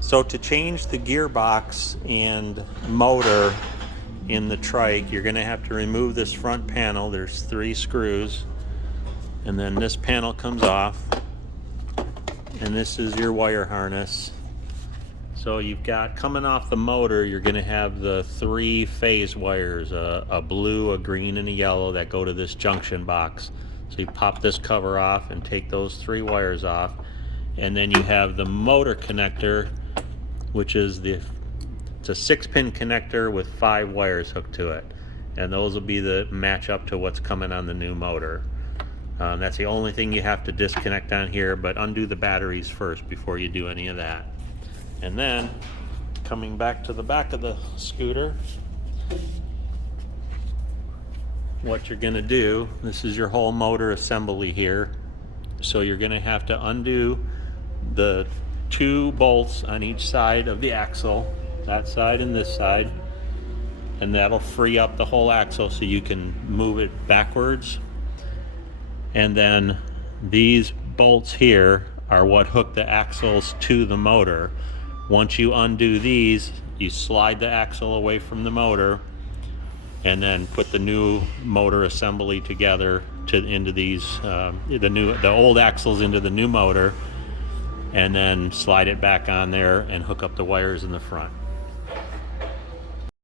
So to change the gearbox and motor in the Trike, you're going to have to remove this front panel. There's 3 screws, and then this panel comes off, and this is your wire harness. So you've got, coming off the motor, you're going to have the 3 phase wires, a blue, a green, and a yellow, that go to this junction box. So you pop this cover off and take those 3 wires off, and then you have the motor connector, which is it's a 6-pin connector with 5 wires hooked to it, and those will be the match up to what's coming on the new motor. That's the only thing you have to disconnect on here, but undo the batteries first before you do any of that. And then, coming back to the back of the scooter, what you're going to do, this is your whole motor assembly here. So you're going to have to undo the 2 bolts on each side of the axle, that side and this side, and that'll free up the whole axle so you can move it backwards. And then these bolts here are what hook the axles to the motor. Once you undo these, you slide the axle away from the motor, and then put the new motor assembly together into these the old axles into the new motor, and then slide it back on there and hook up the wires in the front.